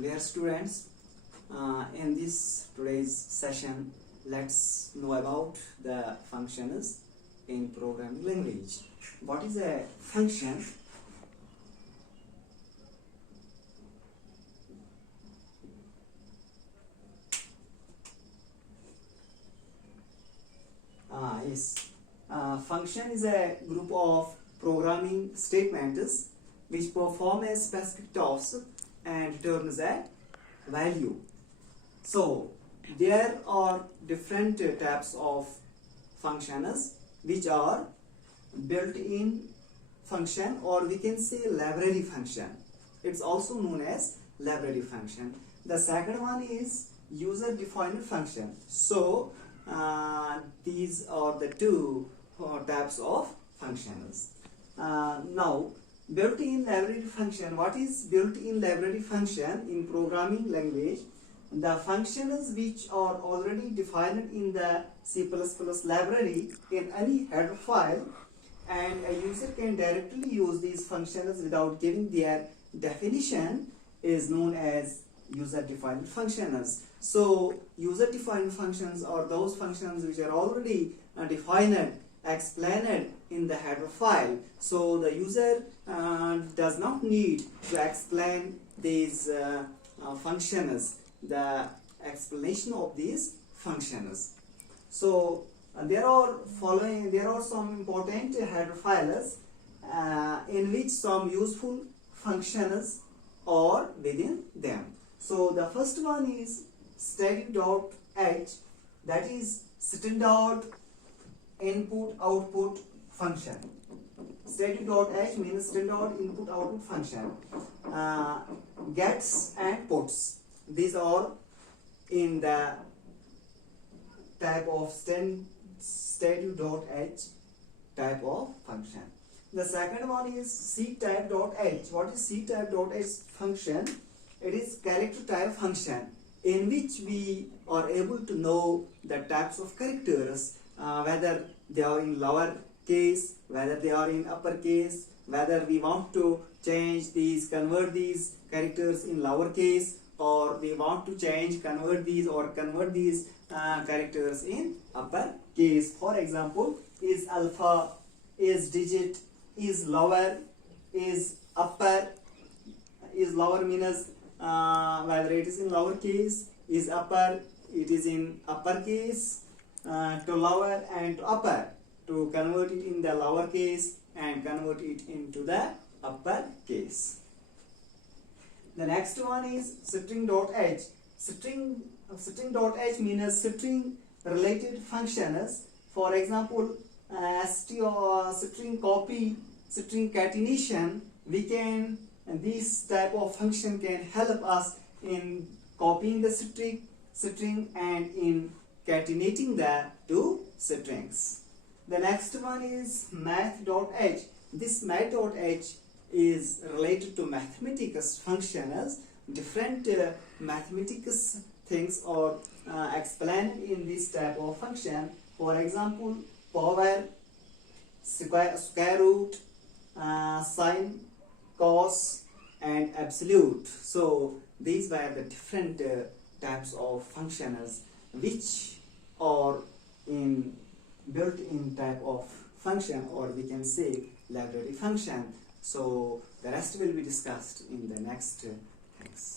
Dear students, in this today's session, let's know about the functions in programming language. What is a function? Function is a group of programming statements which perform a specific task and returns a value. So there are different types of functions which are built-in function, or we can say library function. It's also known as library function. The second one is user-defined function. So these are the two types of functions. Now, built-in library function. What is built-in library function in programming language? The functions which are already defined in the C++ library in any header file, and a user can directly use these functions without giving their definition, is known as user-defined functions. So user-defined functions are those functions which are already defined, explained in the header file. So the user does not need to explain these functions, the explanation of these functions. So there are some important header files in which some useful functions are within them. So the first one is static.h, that is standard input-output function. Static.h means standard input-output function. Gets and puts, these are in the type of static.h type of function. The second one is ctype.h. What is ctype.h function? It is character type function in which we are able to know the types of characters, whether they are in lower case, whether they are in upper case, whether we want to change these, convert these characters in lower case, or we want to convert these characters in upper case. For example, is alpha, is digit, is lower, is upper. Is lower means whether it is in lower case, is upper, it is in upper case, to lower and to upper, to convert it in the lower case and convert it into the upper case. The next one is string.h. String.h means string related functions. For example, string copy, string catenation, this type of function can help us in copying the string and in catenating the two strings. The next one is math.h. This math.h is related to mathematics functions. Different mathematics things are explained in this type of function. For example, power, square root, sine, cos, and absolute. So these were the different types of functions which are in built-in type of function, or we can say library function. So the rest will be discussed in the next things.